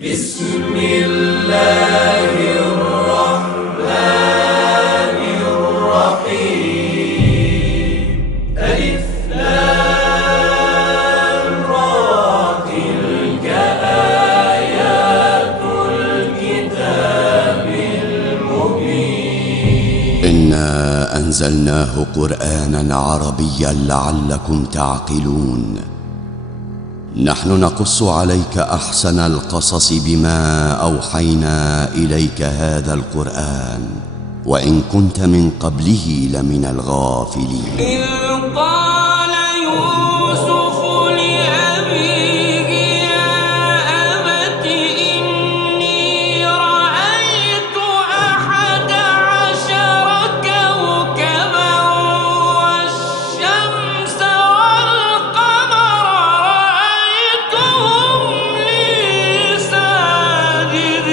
بسم الله الرحمن الرحيم. ألف لام را، تلك آيات الكتاب المبين. إنا أنزلناه قرآنا عربيا لعلكم تعقلون. نحن نقص عليك أحسن القصص بما أوحينا إليك هذا القرآن وإن كنت من قبله لمن الغافلين. قال يوسف لأبيه يا أبت إني رأيت 11 كوكبا والشمس والقمر رأيتهم لي ساجدين.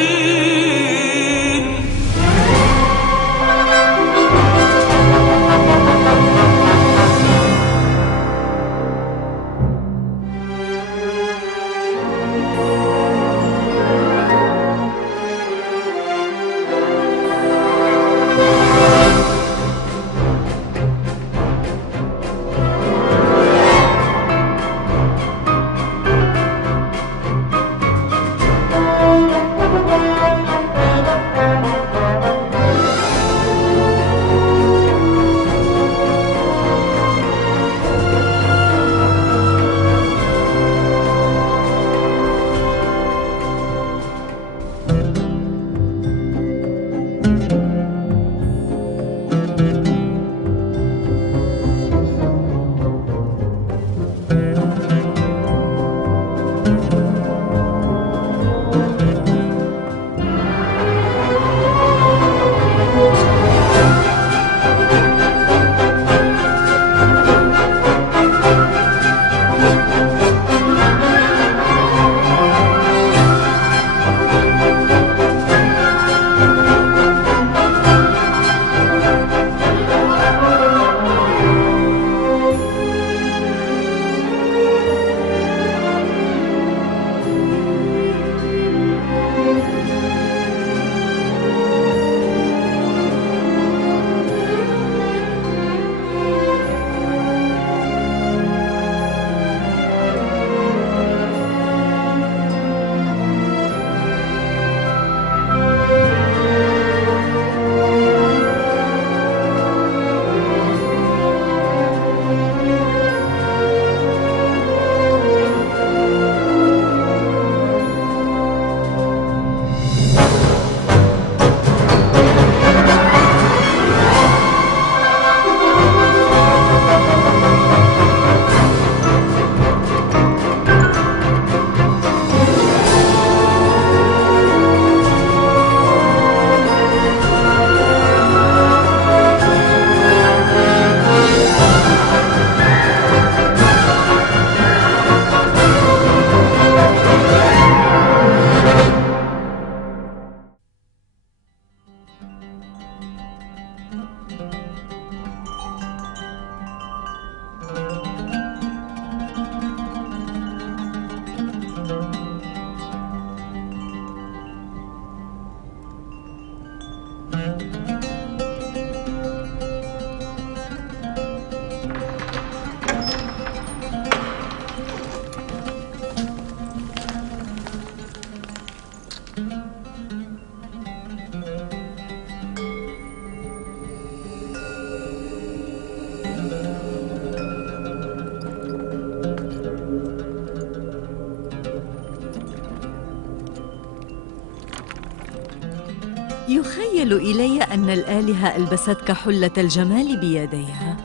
يخيل إلي أن الآلهة ألبستك حلة الجمال بيديها.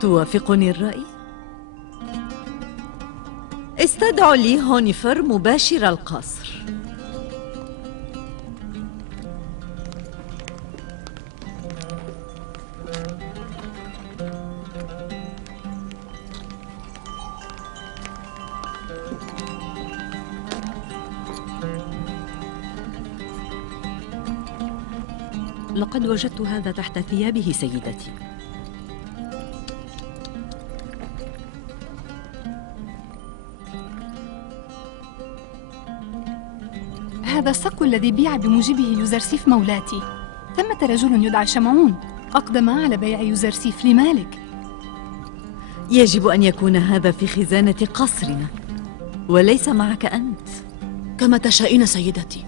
توافقني الرأي؟ استدعوا لي هونيفر مباشر القصر. لقد وجدت هذا تحت ثيابه سيدتي. هذا الصك الذي بيع بموجبه يوزرسيف مولاتي. ثمة رجل يدعى شمعون أقدم على بيع يوزرسيف لمالك. يجب أن يكون هذا في خزانة قصرنا وليس معك أنت. كما تشائين سيدتي.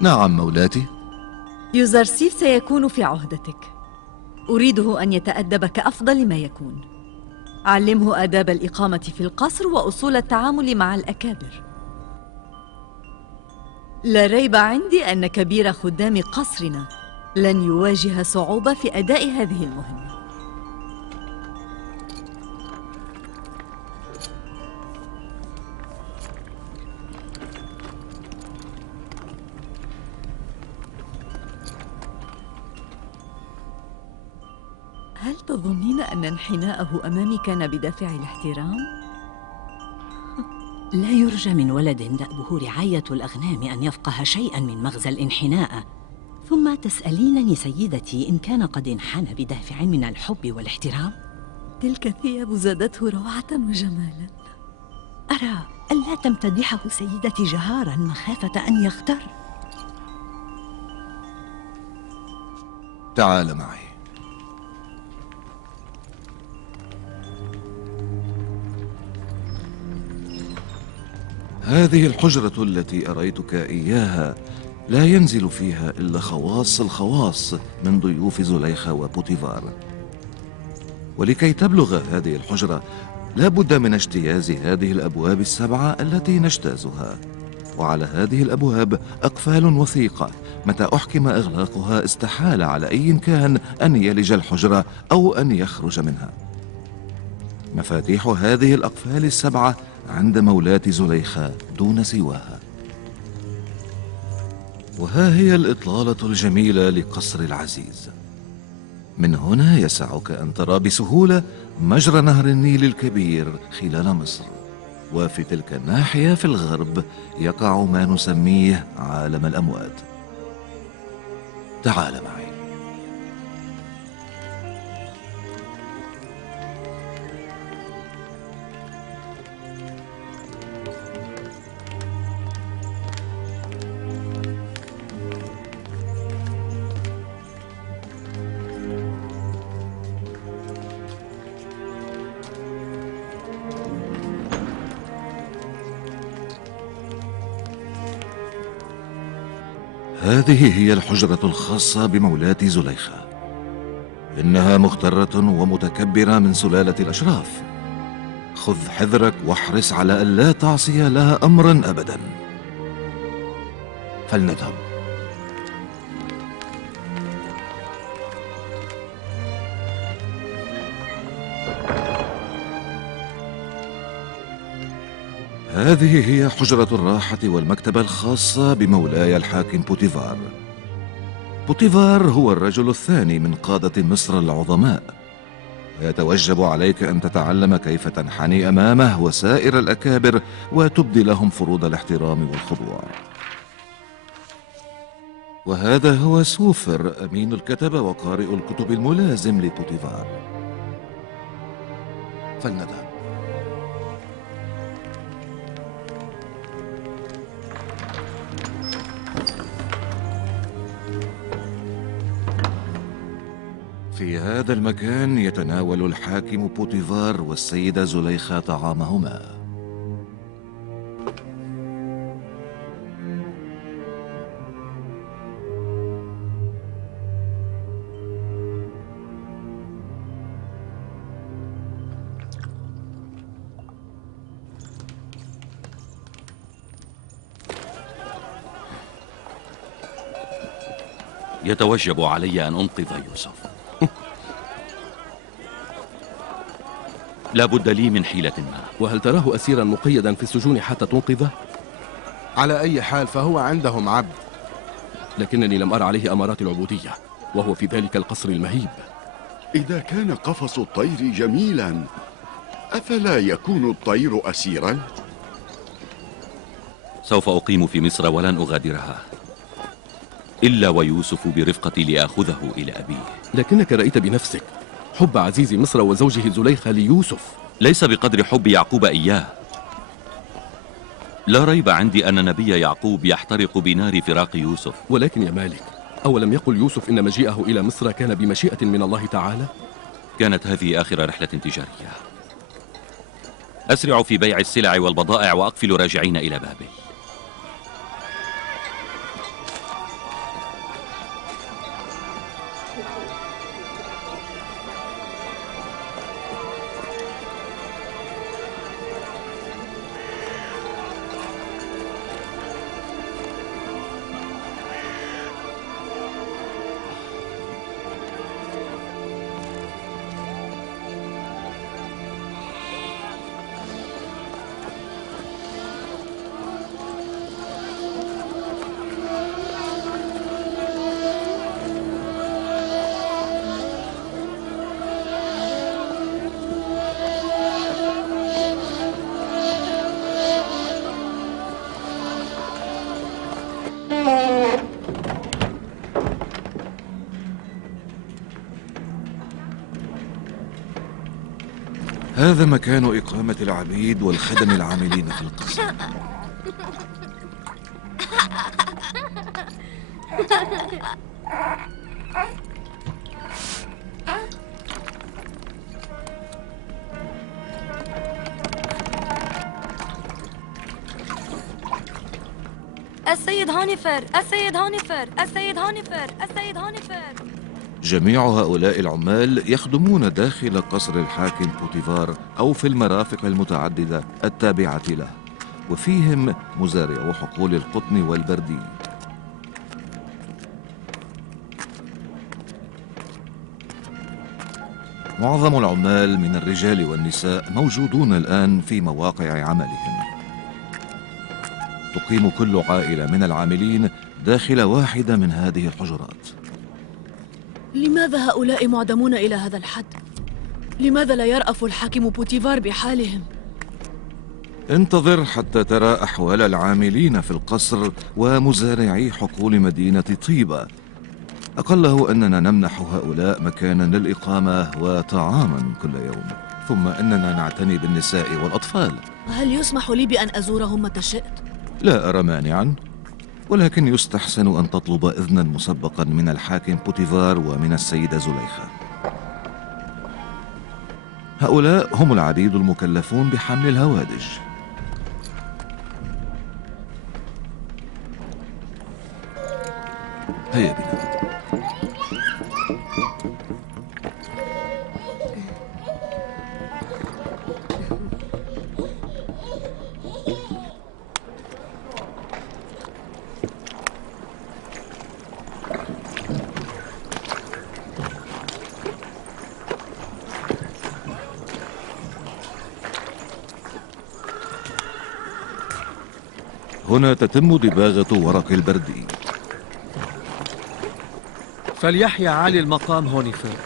نعم مولاتي. يوزرسيف سيكون في عهدتك. أريده أن يتأدب كأفضل ما يكون. علمه آداب الإقامة في القصر وأصول التعامل مع الأكابر. لا ريب عندي أن كبير خدام قصرنا لن يواجه صعوبة في أداء هذه المهمة. هل تظنين أن انحناءه أمامي كان بدافع الاحترام؟ لا يرجى من ولد دأبه رعاية الأغنام أن يفقه شيئاً من مغزى الانحناء. ثم تسألينني سيدتي إن كان قد انحنى بدافع من الحب والاحترام؟ تلك الثياب زادته روعة وجمالا. أرى ألا تمتدحه سيدتي جهاراً مخافة أن يغتر. تعال معي. هذه الحجرة التي أريتك إياها لا ينزل فيها إلا خواص الخواص من ضيوف زليخة وبوتيفار. ولكي تبلغ هذه الحجرة لا بد من اجتياز هذه الأبواب السبعة التي نجتازها. وعلى هذه الأبواب أقفال وثيقة، متى أحكم إغلاقها استحال على أي كان أن يلج الحجرة أو أن يخرج منها. مفاتيح هذه الأقفال السبعة عند مولاة زليخة دون سواها. وها هي الإطلالة الجميلة لقصر العزيز. من هنا يسعك أن ترى بسهولة مجرى نهر النيل الكبير خلال مصر. وفي تلك الناحية في الغرب يقع ما نسميه عالم الأموات. تعال معي. هذه هي الحجرة الخاصة بمولاة زليخة. إنها مغترة ومتكبرة من سلالة الأشراف. خذ حذرك واحرص على ألا تعصي لها أمرا أبدا. فلنذهب. هذه هي حجرة الراحة والمكتبة الخاصة بمولاي الحاكم بوتيفار. بوتيفار هو الرجل الثاني من قادة مصر العظماء، ويتوجب عليك أن تتعلم كيف تنحني أمامه وسائر الأكابر وتبدي لهم فروض الاحترام والخضوع. وهذا هو سوفر أمين الكتبة وقارئ الكتب الملازم لبوتيفار. فلنذهب. في هذا المكان يتناول الحاكم بوتيفار والسيدة زليخة طعامهما. يتوجب علي أن أنقذ يوسف. لا بد لي من حيلة ما. وهل تراه أسيرا مقيدا في السجون حتى تنقذه؟ على أي حال فهو عندهم عبد. لكنني لم أرى عليه أمارات العبودية وهو في ذلك القصر المهيب. إذا كان قفص الطير جميلا أفلا يكون الطير أسيرا؟ سوف أقيم في مصر ولن أغادرها. إلا ويوسف برفقتي لآخذه إلى أبيه. لكنك رأيت بنفسك حب عزيز مصر وزوجه زليخة ليوسف. ليس بقدر حب يعقوب إياه. لا ريب عندي أن نبي يعقوب يحترق بنار فراق يوسف. ولكن يا مالك، أولم يقل يوسف إن مجيئه إلى مصر كان بمشيئة من الله تعالى؟ كانت هذه آخر رحلة تجارية. أسرع في بيع السلع والبضائع وأقفل راجعين إلى بابل. هذا مكان إقامة العبيد والخدم العاملين في القصر. السيد هانيفر، السيد هانيفر، السيد هانيفر، السيد هانيفر. جميع هؤلاء العمال يخدمون داخل قصر الحاكم بوتيفار أو في المرافق المتعددة التابعة له، وفيهم مزارعو حقول القطن والبردي. معظم العمال من الرجال والنساء موجودون الآن في مواقع عملهم. تقيم كل عائلة من العاملين داخل واحدة من هذه الحجرات. لماذا هؤلاء معدمون إلى هذا الحد؟ لماذا لا يرأف الحاكم بوتيفار بحالهم؟ انتظر حتى ترى أحوال العاملين في القصر ومزارعي حقول مدينة طيبة. أقله أننا نمنح هؤلاء مكانا للإقامة وطعاما كل يوم، ثم أننا نعتني بالنساء والأطفال. هل يسمح لي بأن أزورهم متى شئت؟ لا أرى مانعا، ولكن يستحسن أن تطلب إذنا مسبقا من الحاكم بوتيفار ومن السيدة زليخة. هؤلاء هم العبيد المكلفون بحمل الهوادج. هيا بنا. هنا تتم دباغة ورق البردي. فليحيا عالي المقام هونيفر.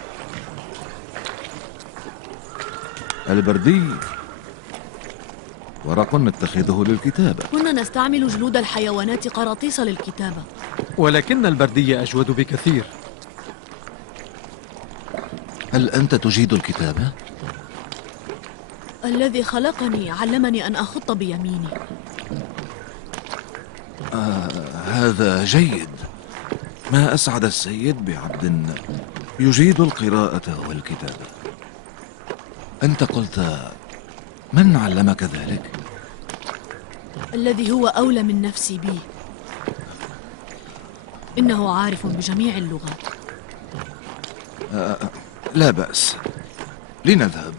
البردي ورق نتخذه للكتابة. كنا نستعمل جلود الحيوانات قراطيس للكتابة، ولكن البردي أجود بكثير. هل أنت تجيد الكتابة؟ الذي خلقني علمني أن أخط بيميني. هذا جيد. ما أسعد السيد بعبد يجيد القراءة والكتابة. أنت قلت من علمك ذلك؟ الذي هو أولى من نفسي بي. إنه عارف بجميع اللغات. لا بأس، لنذهب.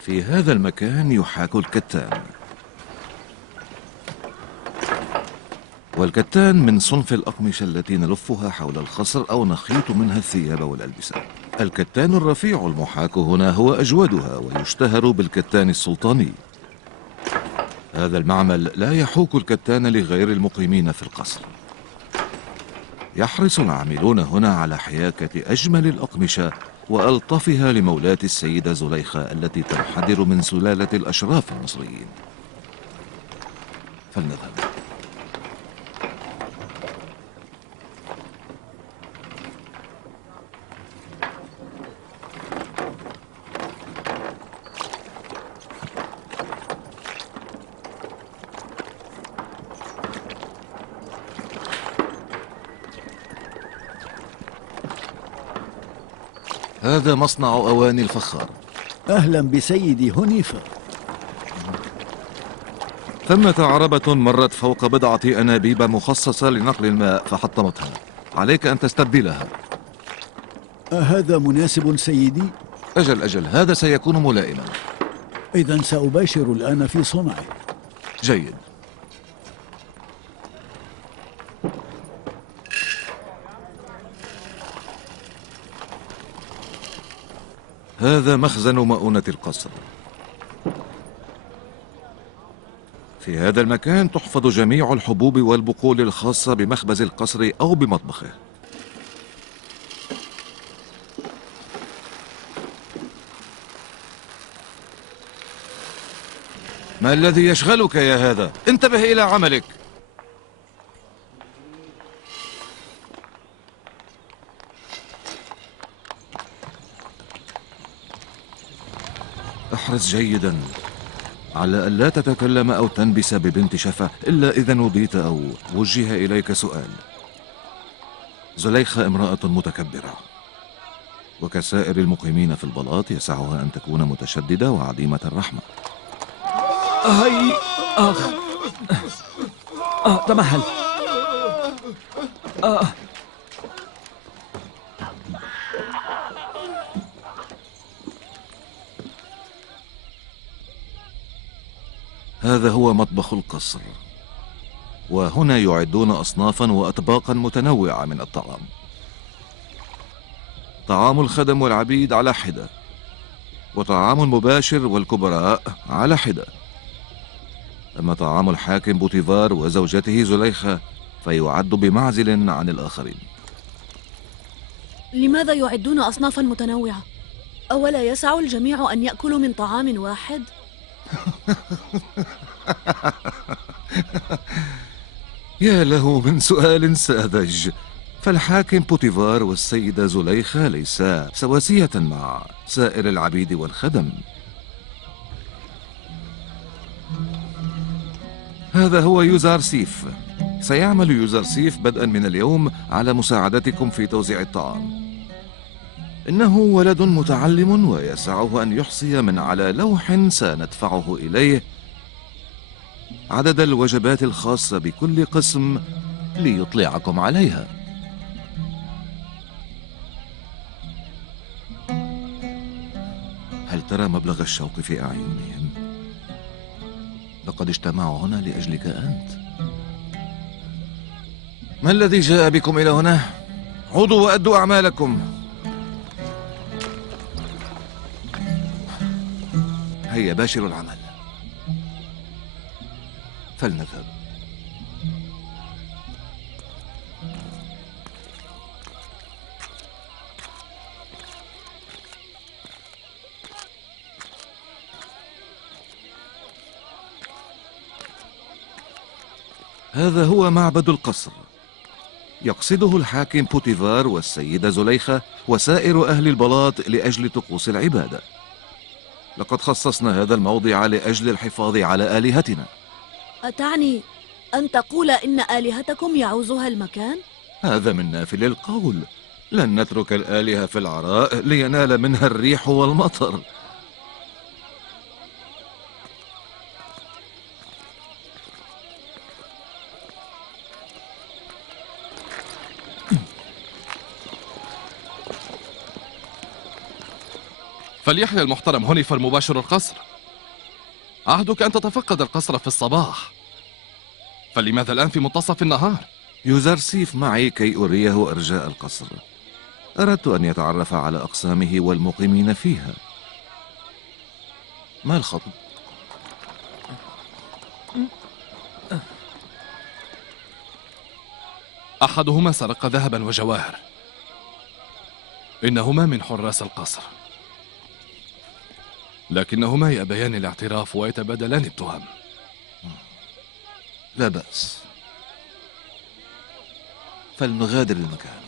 في هذا المكان يحاك الكتان، والكتان من صنف الأقمشة التي نلفها حول الخصر أو نخيط منها الثياب والألبسة. الكتان الرفيع المحاك هنا هو أجودها، ويشتهر بالكتان السلطاني. هذا المعمل لا يحوك الكتان لغير المقيمين في القصر. يحرص العاملون هنا على حياكة أجمل الأقمشة وألطفها لمولاة السيدة زليخة التي تنحدر من سلالة الأشراف المصريين. فلنذهب. هذا مصنع أواني الفخار. أهلا بسيدي هونيفر. ثمة عربة مرت فوق بضعة أنابيب مخصصة لنقل الماء فحطمتها. عليك أن تستبدلها. أهذا مناسب سيدي؟ أجل هذا سيكون ملائما. إذن سأباشر الآن في صنعه. جيد. هذا مخزن مؤونة القصر. في هذا المكان تحفظ جميع الحبوب والبقول الخاصة بمخبز القصر أو بمطبخه. ما الذي يشغلك يا هذا؟ انتبه إلى عملك. احرص جيدا على ألا تتكلم أو تنبس ببنت شفة إلا إذا نوديت أو وجه إليك سؤال. زليخة امرأة متكبرة، وكسائر المقيمين في البلاط يسعها أن تكون متشددة وعديمة الرحمة. هاي تمهل. هذا هو مطبخ القصر، وهنا يعدون أصنافا وأطباقا متنوعة من الطعام. طعام الخدم والعبيد على حدة، وطعام المباشر والكبراء على حدة. أما طعام الحاكم بوتيفار وزوجته زليخة فيعد بمعزل عن الآخرين. لماذا يعدون أصنافا متنوعة؟ أولا يسع الجميع أن يأكلوا من طعام واحد؟ يا له من سؤال ساذج. فالحاكم بوتيفار والسيدة زليخة ليسا سواسية مع سائر العبيد والخدم. هذا هو يوزارسيف. سيعمل يوزارسيف بدءا من اليوم على مساعدتكم في توزيع الطعام. إنه ولد متعلم ويسعه أن يحصي من على لوح سندفعه إليه عدد الوجبات الخاصة بكل قسم ليطلعكم عليها. هل ترى مبلغ الشوق في أعينهم؟ لقد اجتمعوا هنا لأجلك أنت. ما الذي جاء بكم إلى هنا؟ عودوا وأدوا أعمالكم. هيا باشروا العمل. فلنذهب. هذا هو معبد القصر، يقصده الحاكم بوتيفار والسيدة زليخة وسائر أهل البلاط لأجل طقوس العبادة. لقد خصصنا هذا الموضع لأجل الحفاظ على آلهتنا. أتعني أن تقول إن آلهتكم يعوزها المكان؟ هذا من نافل القول. لن نترك الآلهة في العراء لينال منها الريح والمطر. فليحيى المحترم هونيفر مباشر القصر. عهدك أن تتفقد القصر في الصباح، فلماذا الآن في منتصف النهار؟ يوزارسيف معي كي أريه أرجاء القصر. أردت أن يتعرف على أقسامه والمقيمين فيها. ما الخطب؟ أحدهما سرق ذهبا وجواهر. إنهما من حراس القصر، لكنهما يأبيان الاعتراف ويتبادلان التهم. لا بأس، فلنغادر المكان.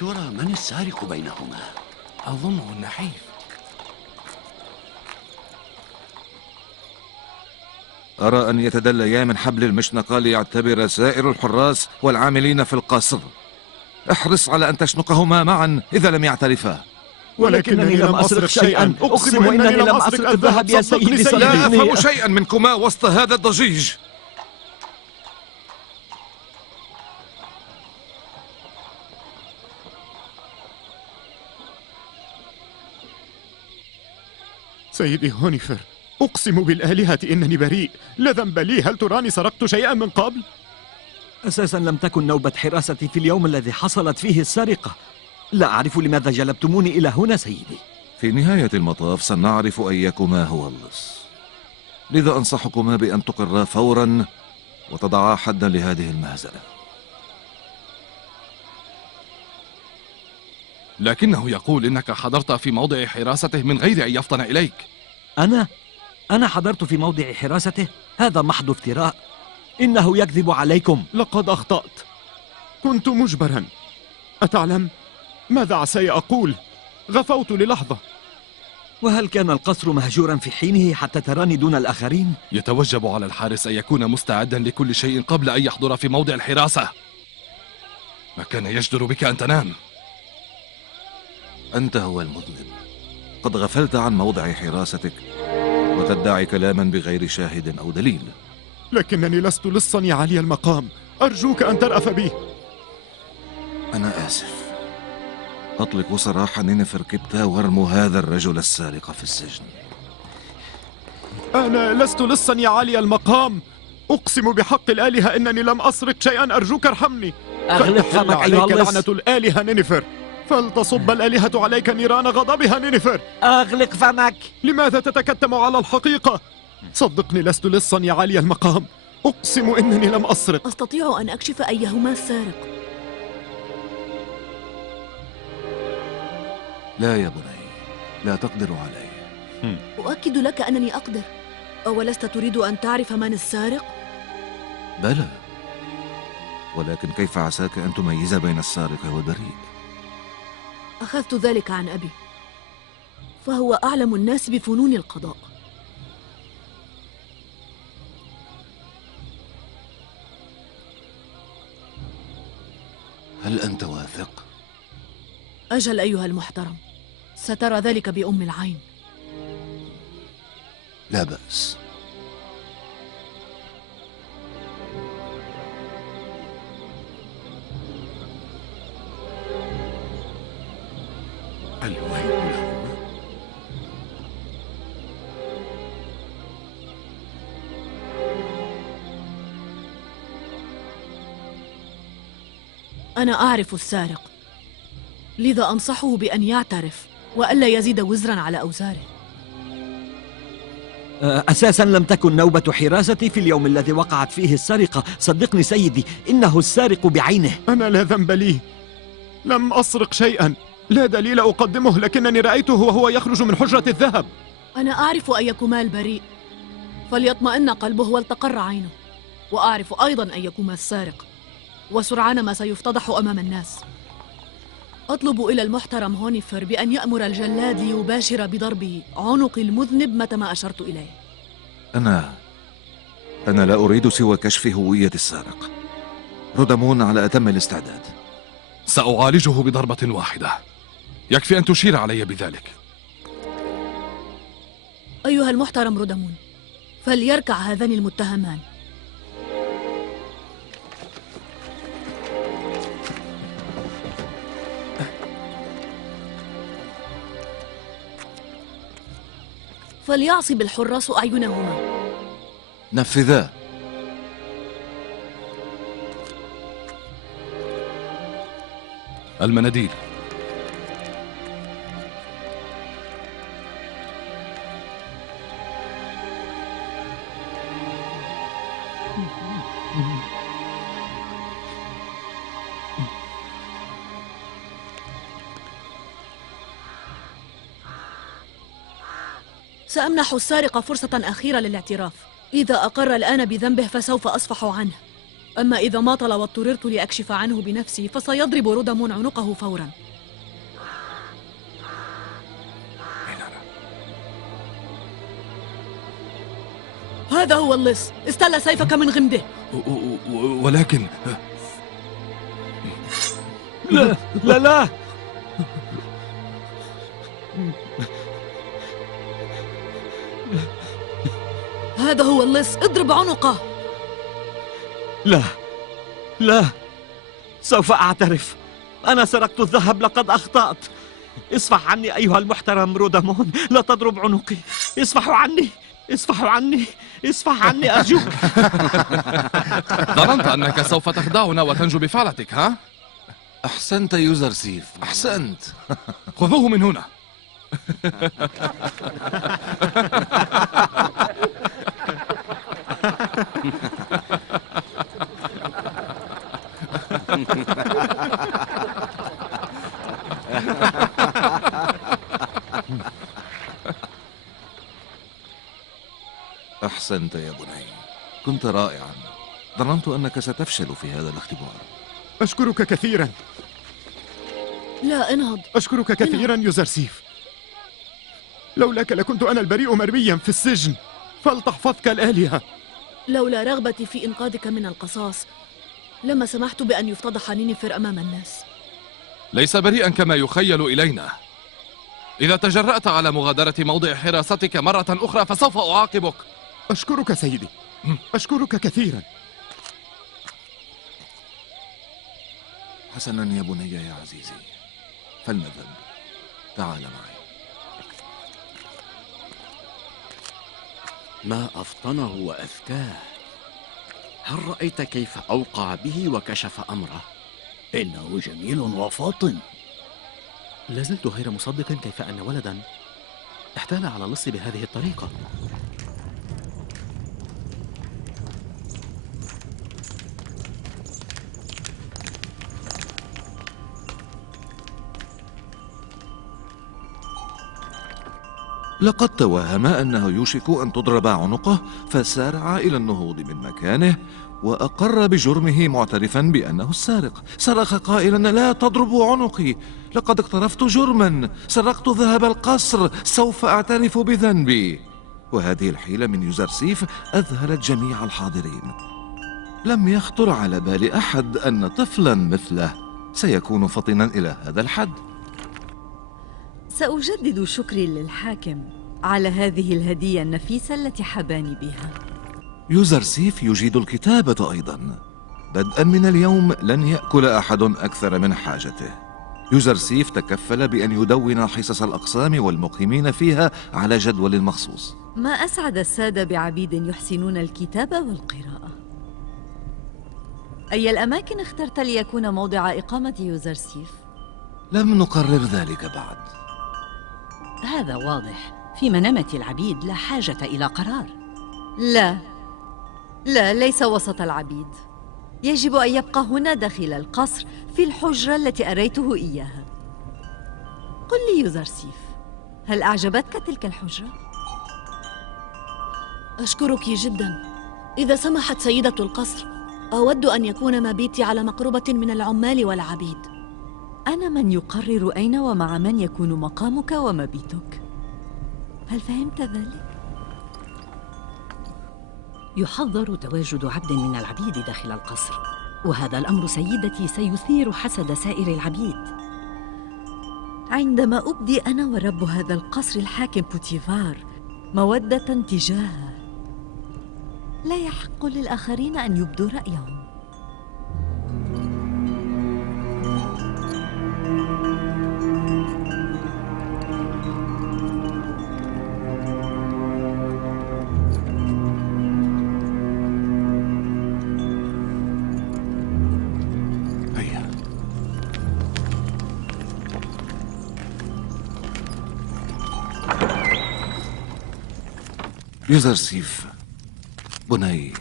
ترى من السارق بينهما؟ أظنه النحيف. أرى أن يتدليا من حبل المشنقة ليعتبر سائر الحراس والعاملين في القصر. احرص على أن تشنقهما معا إذا لم يعترفا. ولكنني لم أسرق شيئا، أقسم إنني لم أسرق الذهب يا سيدي. لا أفهم شيئا منكما وسط هذا الضجيج. سيدي هونيفر، أقسم بالآلهة إنني بريء، لا ذنب لي. هل تراني سرقت شيئا من قبل؟ أساسا لم تكن نوبة حراستي في اليوم الذي حصلت فيه السرقة. لا أعرف لماذا جلبتموني إلى هنا سيدي. في نهاية المطاف سنعرف أيكما هو اللص، لذا أنصحكما بأن تقرا فورا وتضعا حدا لهذه المهزلة. لكنه يقول إنك حضرت في موضع حراسته من غير أن يفطن إليك. أنا حضرت في موضع حراسته؟ هذا محض افتراء. إنه يكذب عليكم. لقد أخطأت، كنت مجبرا. أتعلم ماذا عساي أقول؟ غفوت للحظة. وهل كان القصر مهجورا في حينه حتى تراني دون الآخرين؟ يتوجب على الحارس أن يكون مستعدا لكل شيء قبل أن يحضر في موضع الحراسة. ما كان يجدر بك أن تنام. أنت هو المذنب، قد غفلت عن موضع حراستك وتدعي كلاما بغير شاهد أو دليل. لكنني لست لصا يا عالي المقام، أرجوك أن ترأف بي. أنا آسف. أطلقوا سراح نينفر كبتا وارموا هذا الرجل السارق في السجن. أنا لست لصا يا عالي المقام، أقسم بحق الآلهة إنني لم أسرق شيئا. أرجوك ارحمني. أغلق فمك أيها اللص. لعنة الآلهة نينفر، فلتصب الآلهة عليك نيران غضبها نينفر. أغلق فمك. لماذا تتكتم على الحقيقة؟ صدقني لست لصا يا عالي المقام، أقسم إنني لم أسرق. أستطيع أن أكشف أيهما السارق. لا يا بني، لا تقدر عليه. أؤكد لك أنني أقدر. أولست تريد أن تعرف من السارق؟ بلى، ولكن كيف عساك أن تميز بين السارق والبريء؟ أخذت ذلك عن أبي، فهو أعلم الناس بفنون القضاء. هل أنت واثق؟ أجل أيها المحترم، سترى ذلك بأم العين. لا بأس. الويل لهما. أنا أعرف السارق، لذا أنصحه بأن يعترف وألا يزيد وزرا على أوزاره. أساسا لم تكن نوبة حراستي في اليوم الذي وقعت فيه السرقة. صدقني سيدي، إنه السارق بعينه. أنا لا ذنب لي، لم أسرق شيئا، لا دليل أقدمه، لكنني رأيته وهو يخرج من حجرة الذهب. أنا أعرف أيكما البريء، فليطمئن قلبه ولتقر عينه. وأعرف أيضا أيكما السارق، وسرعان ما سيفتضح أمام الناس. أطلب إلى المحترم هونيفر بأن يأمر الجلاد ليباشر بضرب عنق المذنب متى ما أشرت إليه. أنا لا أريد سوى كشف هوية السارق. رودامون على أتم الاستعداد. سأعالجه بضربة واحدة، يكفي أن تشير علي بذلك. أيها المحترم رودامون، فليركع هذان المتهمان. فليعصب الحراس أعينهما. نفذا. المناديل. سأمنح السارق فرصة أخيرة للاعتراف. إذا أقر الآن بذنبه فسوف أصفح عنه، أما إذا ماطل واضطررت لأكشف عنه بنفسي فسيضرب رودمون عنقه فورا. هذا هو اللص، استل سيفك من غمده. ولكن لا لا لا. هذا هو اللص، اضرب عنقه. لا لا، سوف أعترف. أنا سرقت الذهب، لقد أخطأت. اصفح عني أيها المحترم رودمون، لا تضرب عنقي. اصفحوا عني، اصفحوا عني، اصفح عني أرجوك. ظننت أنك سوف تخدعنا وتنجو بفعلتك، ها؟ أحسنت يوزرسيف، أحسنت. خذوه من هنا. أحسنت يا بني، كنت رائعا. ظننت أنك ستفشل في هذا الاختبار. أشكرك كثيرا. لا، انهض. أشكرك كثيرا يوزرسيف. لولاك لكنت أنا البريء مرميا في السجن، فلتحفظك الآلهة. لولا رغبتي في إنقاذك من القصاص لما سمحت بأن يفتضح نينفر أمام الناس. ليس بريئا كما يخيل إلينا. إذا تجرأت على مغادرة موضع حراستك مرة أخرى فسوف أعاقبك. أشكرك سيدي، أشكرك كثيرا. حسنا يا بني يا عزيزي، فلنذهب. تعال معي. ما أفطنه وأذكاه. هل رأيت كيف أوقع به وكشف أمره؟ إنه جميل وفاطن. لازلت غير مصدق كيف أن ولدا احتال على اللص بهذه الطريقة. لقد توهم أنه يوشك أن تضرب عنقه، فسارع إلى النهوض من مكانه وأقر بجرمه معترفا بأنه السارق. صرخ قائلا: لا تضربوا عنقي، لقد اقترفت جرما، سرقت ذهب القصر، سوف أعترف بذنبي. وهذه الحيلة من يوزرسيف أذهلت جميع الحاضرين. لم يخطر على بال أحد أن طفلا مثله سيكون فطنا إلى هذا الحد. سأجدد شكري للحاكم على هذه الهدية النفيسة التي حباني بها. يوزرسيف يجيد الكتابة أيضا. بدءا من اليوم لن يأكل أحد أكثر من حاجته. يوزرسيف تكفل بأن يدون حصص الأقسام والمقيمين فيها على جدول مخصوص. ما أسعد السادة بعبيد يحسنون الكتابة والقراءة. أي الأماكن اخترت ليكون موضع إقامة يوزرسيف؟ لم نقرر ذلك بعد. هذا واضح، في منامة العبيد لا حاجة إلى قرار. لا لا، ليس وسط العبيد. يجب أن يبقى هنا داخل القصر في الحجرة التي أريته إياها. قل لي يوزرسيف، هل أعجبتك تلك الحجرة؟ أشكرك جدا. إذا سمحت سيدة القصر، أود أن يكون مبيتي على مقربة من العمال والعبيد. أنا من يقرر أين ومع من يكون مقامك ومبيتك. هل فهمت ذلك؟ يحظر تواجد عبد من العبيد داخل القصر، وهذا الأمر سيدتي سيثير حسد سائر العبيد. عندما أبدي أنا ورب هذا القصر الحاكم بوتيفار مودة تجاهه، لا يحق للآخرين أن يبدوا رأيهم. يوزرسيف بني،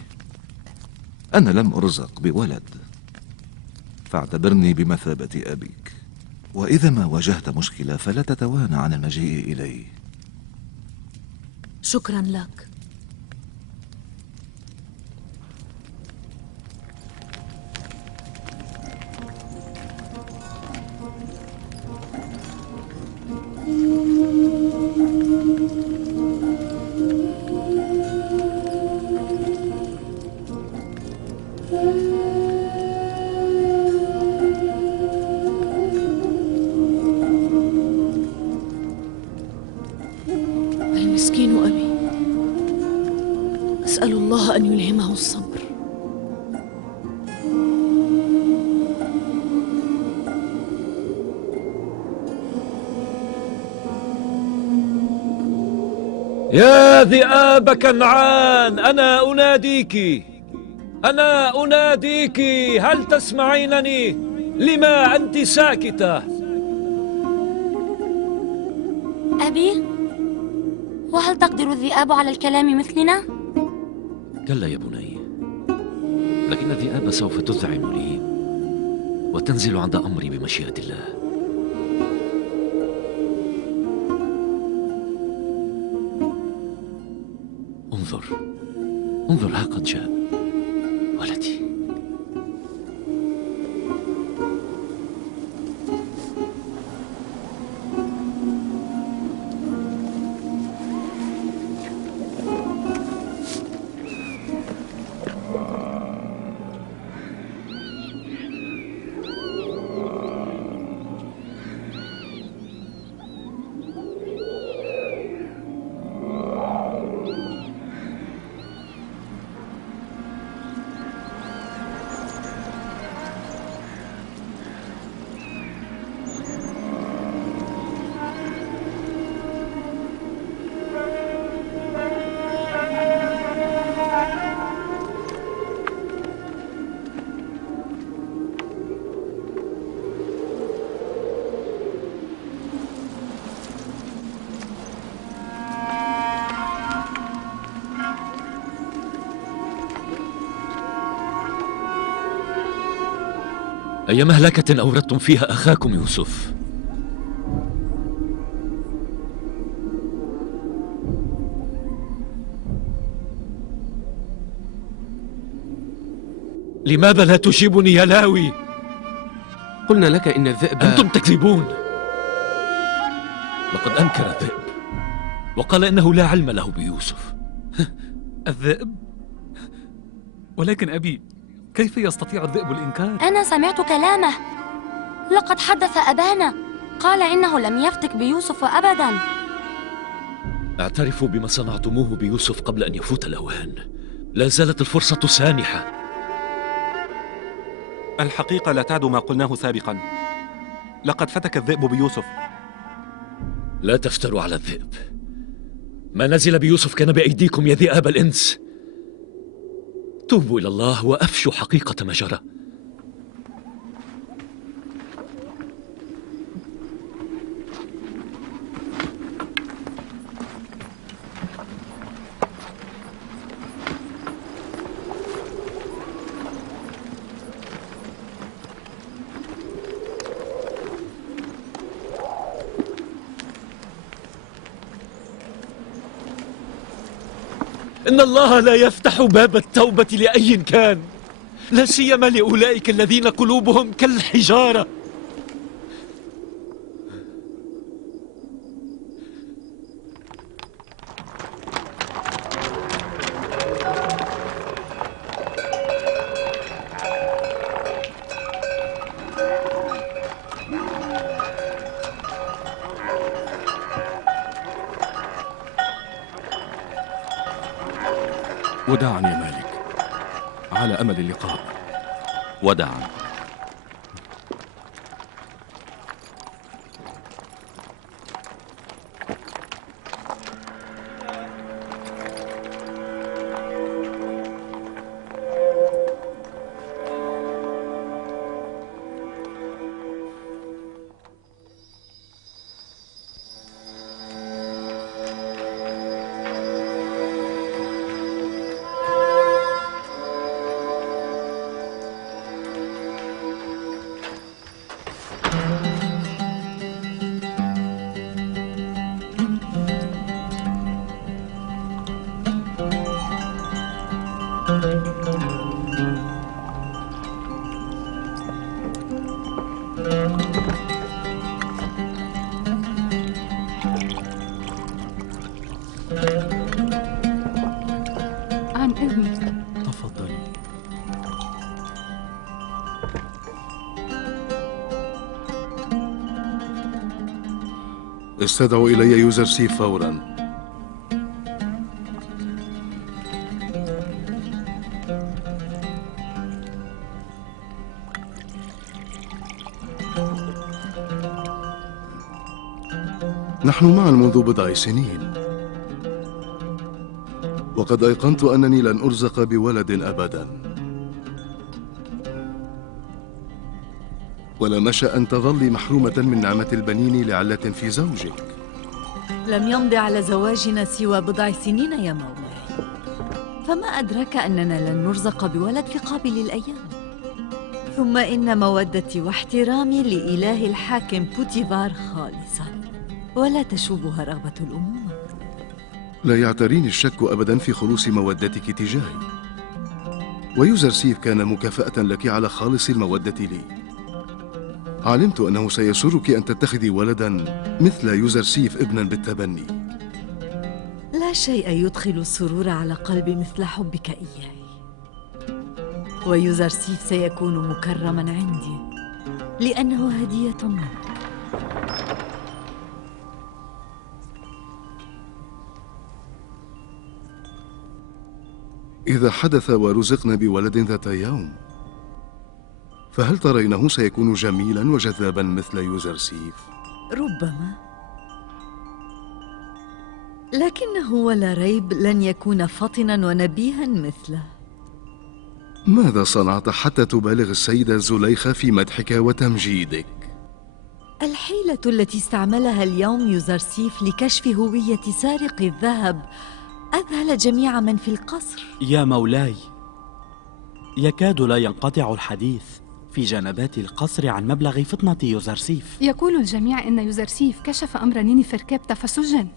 أنا لم أرزق بولد، فاعتبرني بمثابة أبيك، وإذا ما واجهت مشكلة فلا تتوانى عن المجيء إلي. شكرا لك. المسكين أبي، أسأل الله أن يلهمه الصبر. يا ذئاب كنعان، أنا أناديك، أنا أناديك، هل تسمعينني؟ لما أنت ساكتة؟ أبي، وهل تقدر الذئاب على الكلام مثلنا؟ كلا يا بني، لكن الذئاب سوف تذعن لي وتنزل عند أمري بمشيئة الله. انظر، انظر، ها قد جاء ولدي. أي مهلكة أوردتم فيها أخاكم يوسف؟ لماذا لا تجيبني يا لاوي؟ قلنا لك إن الذئب... أنتم تكذبون. لقد أنكر الذئب وقال إنه لا علم له بيوسف. الذئب؟ ولكن أبي، كيف يستطيع الذئب الإنكار؟ أنا سمعت كلامه، لقد حدث أبانا، قال إنه لم يفتك بيوسف أبدا. اعترفوا بما صنعتموه بيوسف قبل أن يفوت الأوان. لا زالت الفرصة سانحة. الحقيقة لا تعد ما قلناه سابقا، لقد فتك الذئب بيوسف. لا تفتروا على الذئب، ما نزل بيوسف كان بأيديكم يا ذئاب الإنس. توبوا إلى الله وأفشوا حقيقة ما جرى. إن الله لا يفتح باب التوبة لأي كان، لا سيما لأولئك الذين قلوبهم كالحجارة. وداعا يا مالك، على أمل اللقاء. وداعا. عن إذنك. تفضلي. استدعوا إلي يوزرسيف فورا. نحن معا منذ بضع سنين، وقد أيقنت أنني لن أرزق بولد أبدا، ولم أشأ أن تظلي محرومة من نعمة البنين لعلة في زوجك. لم يمض على زواجنا سوى بضع سنين يا مولاي، فما أدرك أننا لن نرزق بولد في قابل الأيام. ثم إن مودتي واحترامي لإله الحاكم بوتيفار خالصة، ولا تشوبها رغبة الأمومة. لا يعتريني الشك أبدا في خلوص مودتك تجاهي، ويوزرسيف كان مكافأة لك على خالص المودة لي. علمت أنه سيسرك أن تتخذي ولدا مثل يوزرسيف ابنا بالتبني. لا شيء يدخل السرور على قلبي مثل حبك إياي، ويوزرسيف سيكون مكرما عندي لأنه هدية منك. إذا حدث ورزقنا بولد ذات يوم، فهل ترينه سيكون جميلا وجذابا مثل يوزرسيف؟ ربما، لكنه ولا ريب لن يكون فطنا ونبيها مثله. ماذا صنعت حتى تبالغ السيدة زليخة في مدحك وتمجيدك؟ الحيلة التي استعملها اليوم يوزرسيف لكشف هوية سارق الذهب أذهل جميع من في القصر. يا مولاي، يكاد لا ينقطع الحديث في جنبات القصر عن مبلغ فطنة يوزرسيف. يقول الجميع إن يوزرسيف كشف أمر نينفركيبتا فسجن.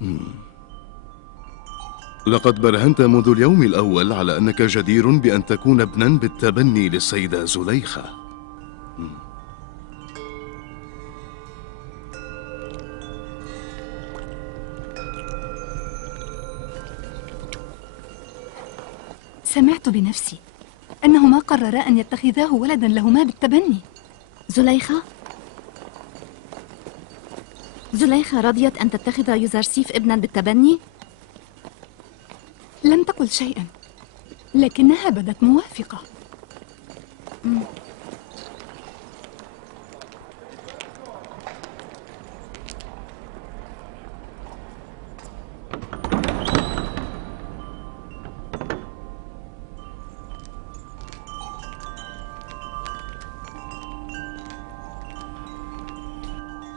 لقد برهنت منذ اليوم الأول على أنك جدير بأن تكون ابنا بالتبني للسيدة زليخة. سمعت بنفسي أنهما قررا أن يتخذاه ولدا لهما بالتبني. زليخة رضيت أن تتخذ يوزرسيف ابنا بالتبني؟ لم تقل شيئا، لكنها بدت موافقة.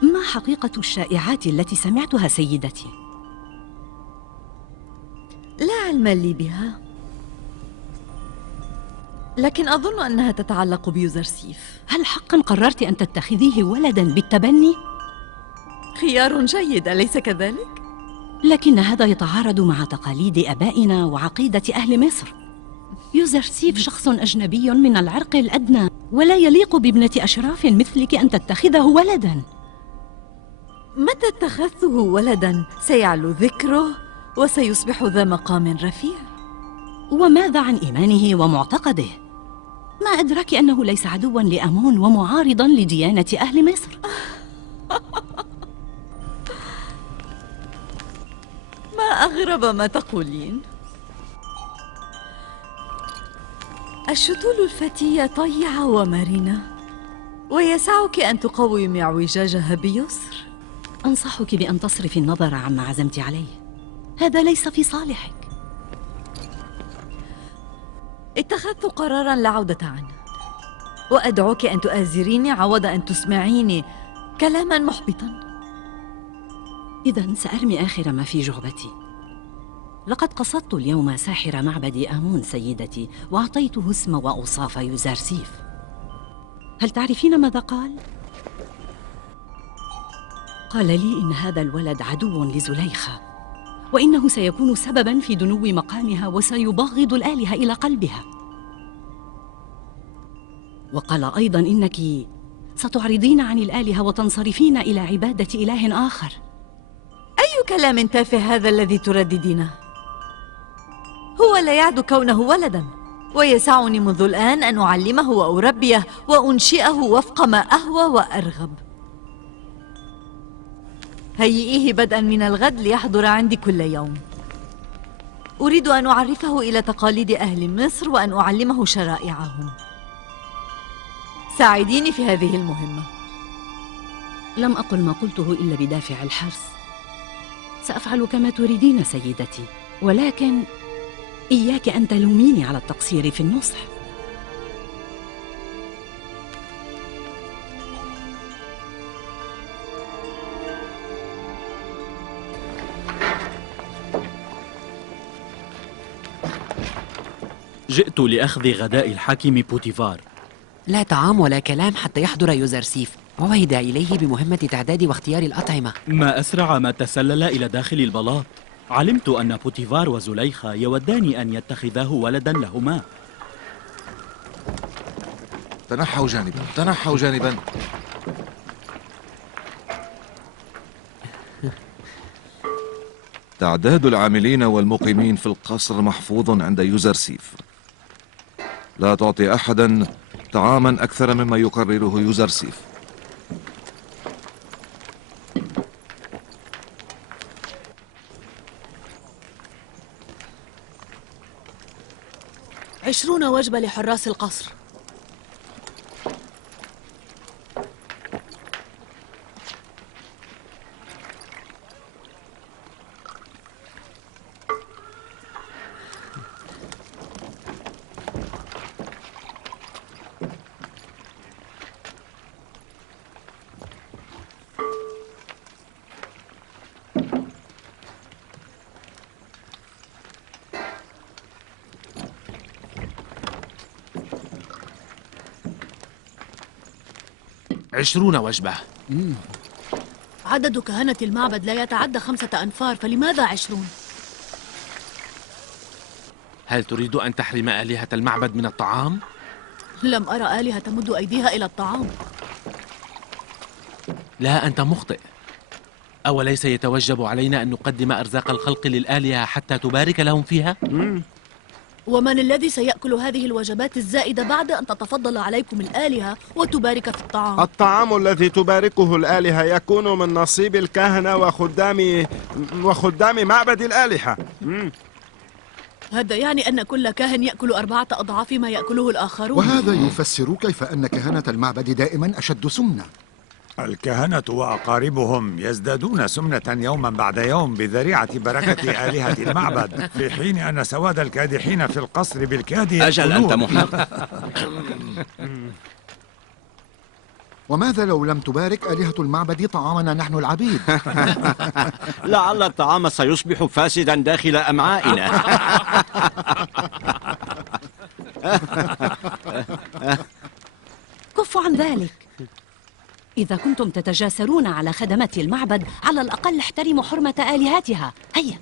ما حقيقة الشائعات التي سمعتها سيدتي؟ لا علم لي بها، لكن أظن أنها تتعلق بيوزرسيف. هل حقا قررت أن تتخذيه ولدا بالتبني؟ خيار جيد، أليس كذلك؟ لكن هذا يتعارض مع تقاليد آبائنا وعقيدة أهل مصر. يوزرسيف شخص أجنبي من العرق الأدنى، ولا يليق بابنة أشراف مثلك أن تتخذه ولدا. متى اتخذته ولدا سيعلو ذكره وسيصبح ذا مقام رفيع. وماذا عن إيمانه ومعتقده؟ ما أدرك أنه ليس عدوا لآمون ومعارضا لديانة أهل مصر؟ ما أغرب ما تقولين. الشتول الفتية طيعة ومرنة، ويسعك أن تقومي اعوجاجها بيسر. أنصحك بأن تصرفي النظر عما عزمت عليه، هذا ليس في صالحك. اتخذت قرارا لا عودة عنه، وأدعوك أن تؤازريني عوض أن تسمعيني كلاما محبطا. إذن سأرمي آخر ما في جعبتي. لقد قصدت اليوم ساحر معبد آمون سيدتي، وأعطيته اسم وأوصاف يوزرسيف. هل تعرفين ماذا قال؟ قال لي إن هذا الولد عدو لزليخة، وإنه سيكون سبباً في دنو مقامها وسيبغض الآلهة إلى قلبها. وقال أيضاً إنك ستعرضين عن الآلهة وتنصرفين إلى عبادة إله آخر. أي كلام تافه هذا الذي ترددينه؟ هو لا يعد كونه ولدا، ويسعني منذ الآن أن أعلمه وأربيه وأنشئه وفق ما أهوى وأرغب. هيئيه بدءا من الغد ليحضر عندي كل يوم. أريد أن أعرفه إلى تقاليد أهل مصر وأن أعلمه شرائعهم. ساعديني في هذه المهمة. لم أقل ما قلته إلا بدافع الحرص. سأفعل كما تريدين سيدتي، ولكن إياك أن تلوميني على التقصير في النصح. جئت لأخذ غداء الحاكم بوتيفار. لا طعام ولا كلام حتى يحضر يوزرسيف. عهد إليه بمهمة تعداد واختيار الأطعمة. ما أسرع ما تسلل إلى داخل البلاط. علمت أن بوتيفار وزليخة يودان أن يتخذاه ولدا لهما. تنحوا جانبا، تنحوا جانبا. تعداد العاملين والمقيمين في القصر محفوظ عند يوزرسيف. لا تعطي أحدا طعاما أكثر مما يقرره يوزرسيف. عشرون وجبة لحراس القصر. عشرون وجبة. عدد كهنة المعبد لا يتعدى 5 أنفار، فلماذا 20؟ هل تريد أن تحرم آلهة المعبد من الطعام؟ لم أرى آلهة تمد أيديها إلى الطعام. لا، أنت مخطئ. أوليس يتوجب علينا أن نقدم أرزاق الخلق للآلهة حتى تبارك لهم فيها؟ ومن الذي سيأكل هذه الوجبات الزائدة بعد أن تتفضل عليكم الآلهة وتبارك في الطعام؟ الطعام الذي تباركه الآلهة يكون من نصيب الكهنة وخدام معبد الآلهة. هذا يعني أن كل كاهن يأكل 4 أضعاف ما يأكله الآخرون. وهذا يفسر كيف أن كهنة المعبد دائما أشد سمنة. الكهنة وأقاربهم يزدادون سمنة يوما بعد يوم بذريعة بركة آلهة المعبد، في حين أن سواد الكادحين في القصر بالكاد أجل أنت محق. وماذا لو لم تبارك آلهة المعبد طعامنا نحن العبيد؟ لعل الطعام سيصبح فاسدا داخل أمعائنا. كفوا عن ذلك. إذا كنتم تتجاسرون على خدمة المعبد، على الأقل احترموا حرمة آلهتها. هيا.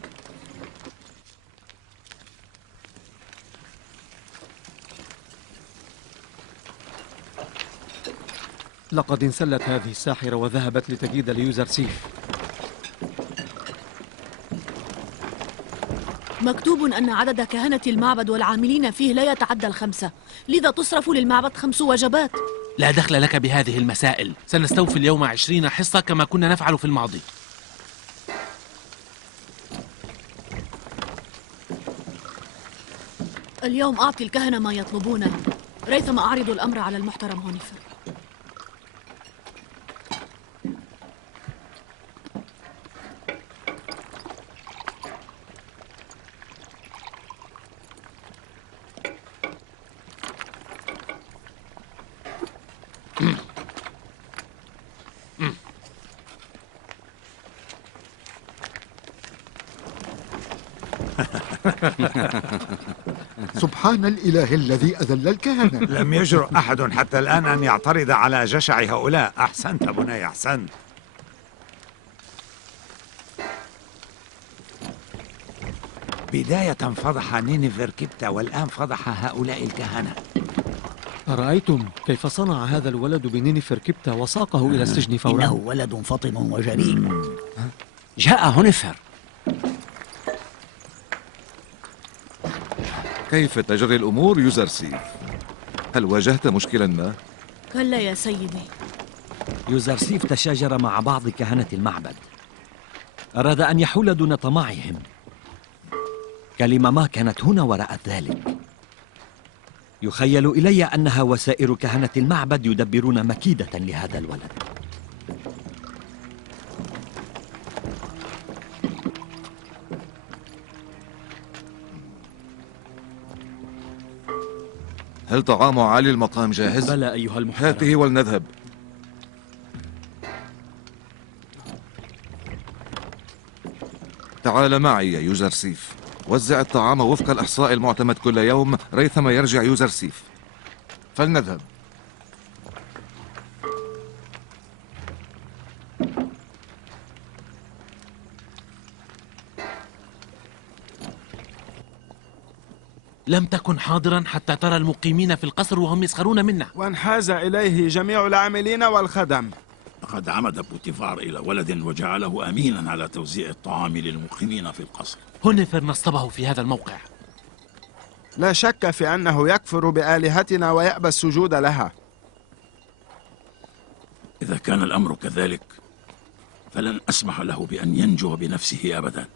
لقد انسلت هذه الساحرة وذهبت لتجيد ليوزرسيف. مكتوب أن عدد كهنة المعبد والعاملين فيه لا يتعدى 5، لذا تصرف للمعبد 5 وجبات. لا دخل لك بهذه المسائل. سنستوفي اليوم 20 حصة كما كنا نفعل في الماضي. اليوم أعطي الكهنة ما يطلبونه، ريثما أعرض الأمر على المحترم هونيفر. سبحان الإله الذي أذل الكهنة. لم يجرؤ أحد حتى الآن أن يعترض على جشع هؤلاء. أحسنت بني، أحسنت. بداية فضح نينيفر كبتة، والآن فضح هؤلاء الكهنة. أرأيتم كيف صنع هذا الولد بنينفر كبتة وساقه إلى السجن فورا؟ إنه ولد فطن وجريء. جاء هونفر. كيف تجري الأمور يوزرسيف؟ هل واجهت مشكلا ما؟ كلا يا سيدي. يوزرسيف تشاجر مع بعض كهنة المعبد. أراد أن يحول دون طمعهم. كلمة ما كانت هنا وراء ذلك. يخيل إلي أنها وسائر كهنة المعبد يدبرون مكيدة لهذا الولد. هل طعام عالي المقام جاهز؟ بلى أيها المحترم. هاته ولنذهب. تعال معي يا يوزرسيف. وزع الطعام وفق الإحصاء المعتمد كل يوم ريثما يرجع يوزرسيف. فلنذهب. لم تكن حاضرا حتى ترى المقيمين في القصر وهم يسخرون منا، وانحاز إليه جميع العاملين والخدم. لقد عمد بوتيفار إلى ولد وجعله أمينا على توزيع الطعام للمقيمين في القصر. هونفر نصبه في هذا الموقع. لا شك في أنه يكفر بآلهتنا ويأبى السجود لها. إذا كان الأمر كذلك فلن أسمح له بأن ينجو بنفسه أبدا.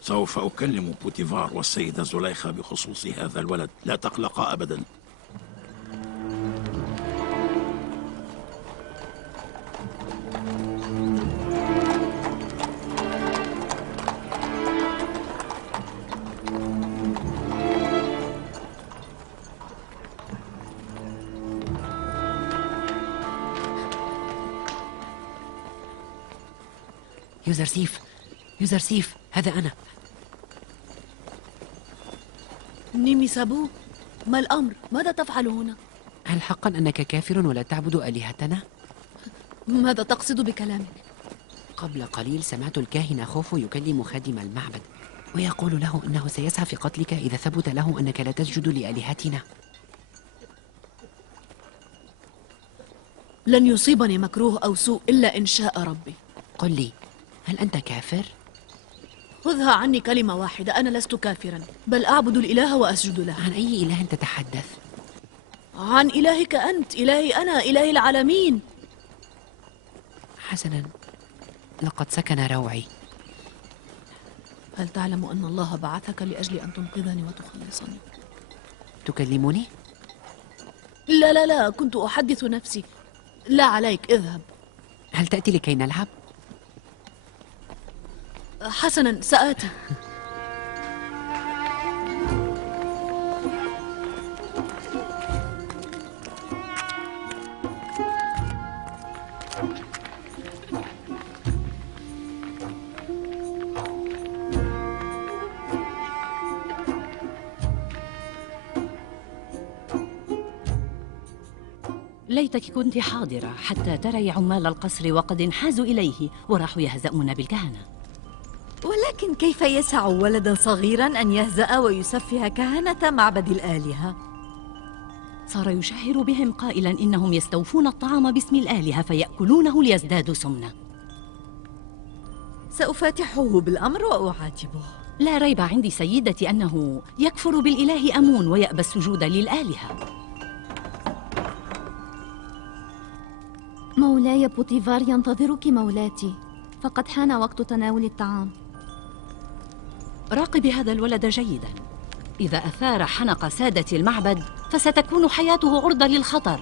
سوف أكلم بوتيفار والسيدة زليخة بخصوص هذا الولد، لا تقلقا أبدا. يوزرسيف، هذا أنا. نيمي سابو، ما الأمر؟ ماذا تفعل هنا؟ هل حقا أنك كافر ولا تعبد آلهتنا؟ ماذا تقصد بكلامك؟ قبل قليل سمعت الكاهن خوفو يكلم خادم المعبد ويقول له أنه سيسعى في قتلك إذا ثبت له أنك لا تسجد لآلهتنا. لن يصيبني مكروه أو سوء إلا إن شاء ربي. قل لي، هل أنت كافر؟ خذها عني كلمة واحدة، أنا لست كافرا، بل أعبد الإله وأسجد له. عن أي إله تتحدث؟ عن إلهك أنت، إلهي أنا، إله العالمين. حسنا، لقد سكن روعي. هل تعلم أن الله بعثك لأجل أن تنقذني وتخلصني؟ تكلمني؟ لا لا لا، كنت أحدث نفسي. لا عليك، اذهب. هل تأتي لكي نلعب؟ حسنا، سآتي. ليتك كنت حاضرة حتى تري عمال القصر وقد انحازوا إليه وراحوا يهزؤون بالكهنة. ولكن كيف يسع ولدا صغيرا أن يهزأ ويسفه كهنة معبد الآلهة؟ صار يشهر بهم قائلا إنهم يستوفون الطعام باسم الآلهة فيأكلونه ليزدادوا سمنة. سأفاتحه بالأمر وأعاتبه. لا ريب عندي سيدتي أنه يكفر بالإله أمون ويأبى السجود للآلهة. مولاي بوتيفار ينتظرك مولاتي، فقد حان وقت تناول الطعام. راقبي هذا الولد جيدا، إذا أثار حنق سادة المعبد فستكون حياته عرضة للخطر.